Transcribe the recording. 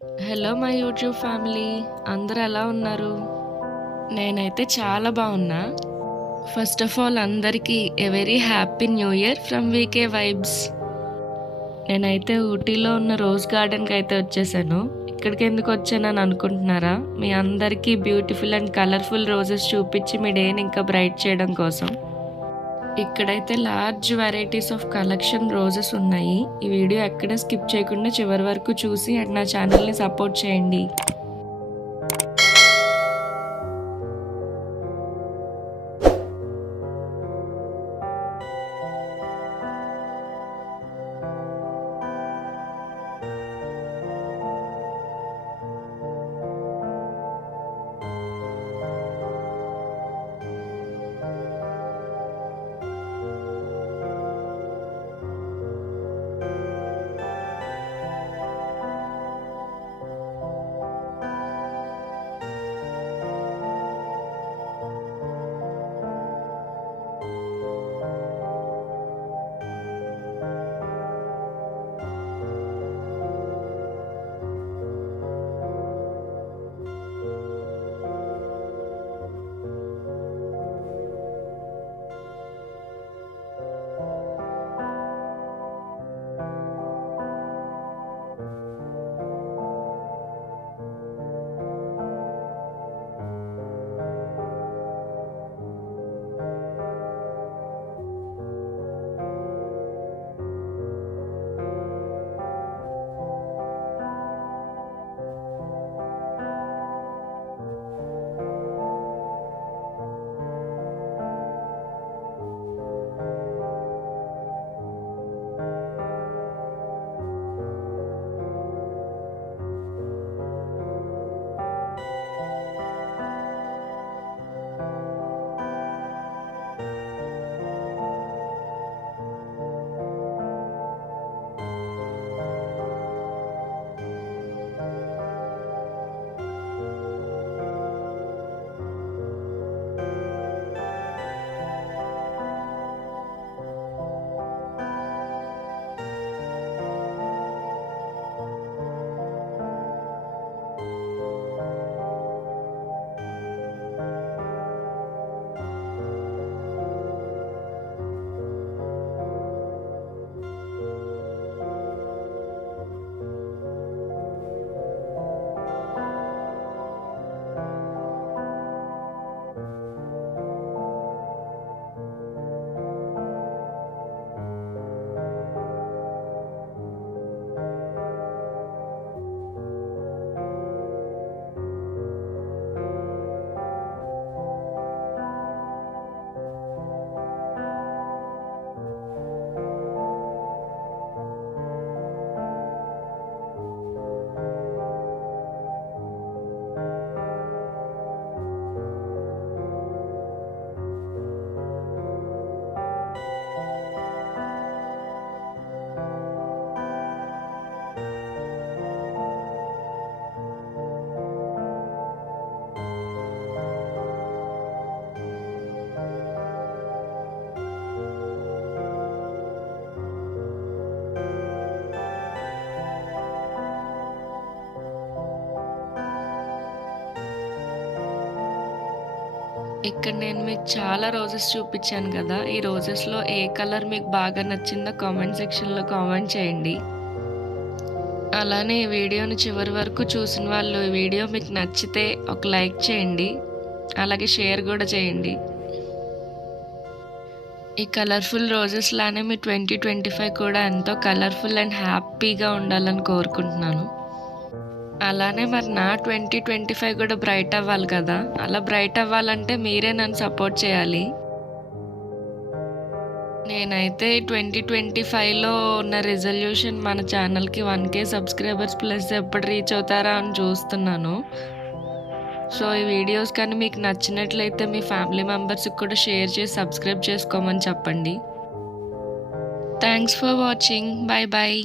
Hello my YouTube family, అందరూ ఎలా ఉన్నారు? నేనైతే చాలా బాగున్నా. ఫస్ట్ ఆఫ్ ఆల్ అందరికీ a very happy new year from VK vibes. నేనైతే ఊటీలో ఉన్న రోజ్ గార్డెన్కి అయితే వచ్చేసాను. ఇక్కడికి ఎందుకు వచ్చానని అనుకుంటున్నారా? మీ అందరికీ బ్యూటిఫుల్ అండ్ కలర్ఫుల్ రోజెస్ చూపించి మీ డేని ఇంకా బ్రైట్ చేయడం కోసం. ఇక్కడైతే large varieties of collection roses ఉన్నాయి. ఈ వీడియో ఎక్కడ స్కిప్ చేయకుండా చివరి వరకు చూసి అండ్ నా ఛానల్ని సపోర్ట్ చేయండి. ఇక్కడ నేను మీకు చాలా రోజెస్ చూపించాను కదా. ఈ రోజెస్లో ఏ కలర్ మీకు బాగా నచ్చిందో కామెంట్ సెక్షన్లో కామెంట్ చేయండి. అలానే ఈ వీడియోని చివరి వరకు చూసిన వాళ్ళు ఈ వీడియో మీకు నచ్చితే ఒక లైక్ చేయండి, అలాగే షేర్ కూడా చేయండి. ఈ కలర్ఫుల్ రోజెస్ లానే మీ 2025 కూడా ఎంతో కలర్ఫుల్ అండ్ హ్యాపీగా ఉండాలని కోరుకుంటున్నాను. అలానే మరి నా 2025 కూడా బ్రైట్ అవ్వాలి కదా. అలా బ్రైట్ అవ్వాలంటే మీరే నన్ను సపోర్ట్ చేయాలి. నేనైతే 2025లో ఉన్న రిజల్యూషన్ మన ఛానల్కి 1K సబ్స్క్రైబర్స్ ప్లస్ ఎప్పుడు రీచ్ అవుతారా అని చూస్తున్నాను. సో ఈ వీడియోస్ కానీ మీకు నచ్చినట్లయితే మీ ఫ్యామిలీ మెంబర్స్కి కూడా షేర్ చేసి సబ్స్క్రైబ్ చేసుకోమని చెప్పండి. Thanks for watching. Bye bye.